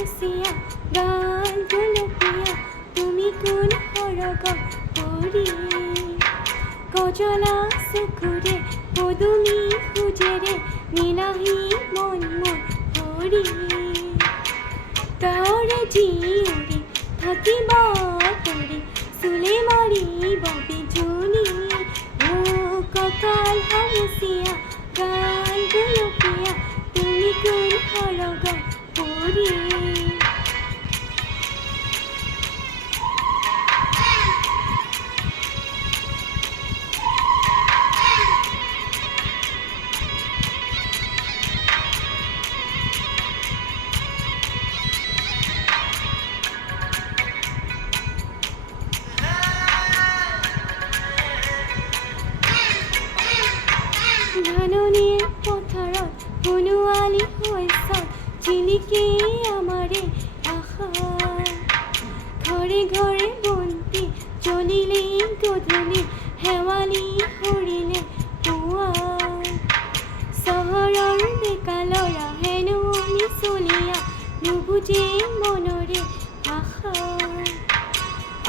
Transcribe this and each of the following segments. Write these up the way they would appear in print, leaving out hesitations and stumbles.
হামুচিয়া গাল গুলপীয়া তুমি কোন সৰগৰ পৰি কজলা চকুৰে পদুমী খোজেৰে নীলাহী মন মোৰ ভৰি গাঁৱৰে জীয়ৰী থাকিব তৰি চুলে মাৰিব বিজুলী কঁকাল হামুচিয়া গাল গুলপীয়া তুমি কোন সৰগৰ পৰি ধাননিৰ পথাৰত বনোৱালী শস্যত জিলিকে আমাৰে আশা ঘৰে ঘৰে বন্তি জ্বলিলে গধূলি শেৱালি সৰিলে পুৱা চহৰৰ ডেকা ল'ৰা হেনো মিছলীয়া নুবুজে মনৰে ভাষা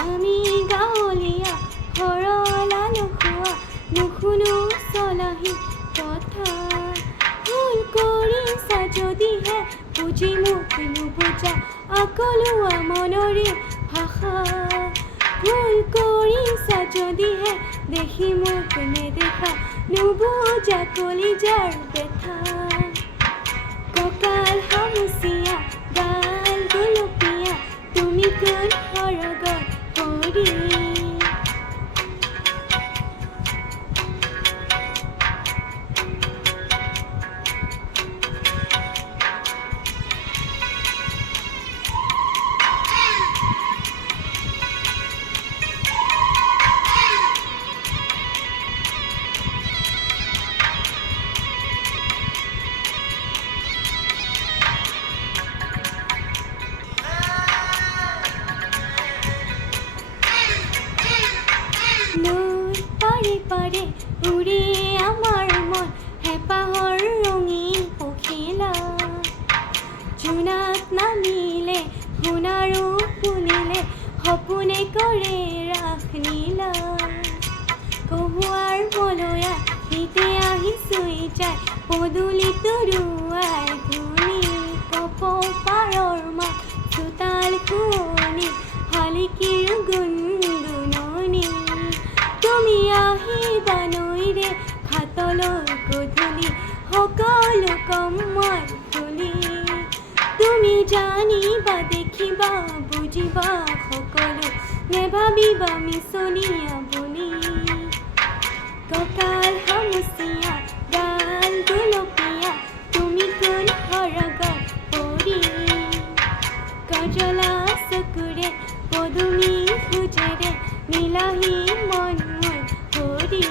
আমি গাঁৱলীয়া সৰলা নখোৱা নুশুনো চলাহী কথা ভুল কৰিছা যদিহে বুজি মোক নুবুজা আকলোৱা মনৰে ভাষা ভুল কৰিছা যদিহে দেখি মোক নেদেখা নুবুজা কলিজাৰ বেথা কঁকাল হামুচিয়া গাল গুলপীয়া তুমি কোন সৰগৰ পৰি নৈ পাৰে পাৰে উৰে আমাৰ মন হেঁপাহৰ ৰঙীন পখিলা জোনাক নামিলে সোণাৰু শুনিলে সপোনে কৰে ৰাস নীলা কহুৱাৰ মলয়া শীতে আহি চুই যায় পদূলি তৰুৱাই ধূলি কপ পাৰৰ মাত চোতাল শুৱনি শালিকীৰ গুণগুণনি তুমি আহিবা নৈৰে ঘাটলৈ গধূলি সকলো কম মই খুলি তুমি জানিবা দেখিবা বুজিবা সকলো নেভাবিবা মিছলীয়া বুলি কঁকাল হামুচিয়া গাল গুলপীয়া তুমি কোন সৰগৰ পৰি কজলা চকুৰে পদুমী খোজেৰে নীলাহী মন মোৰ ভৰি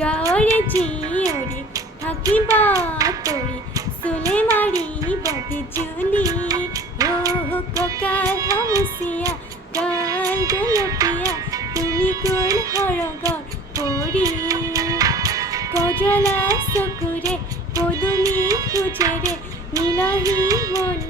গাঁৱৰে জীয়ৰী থাকিবা তৰি চুলে মাৰিব বিজুলী কঁকাল হামুচিয়া গাল গুলপীয়া তুমি কোন সৰগৰ পৰি কজলা চকুৰে পদুমী খোজেৰে নীলাহী মন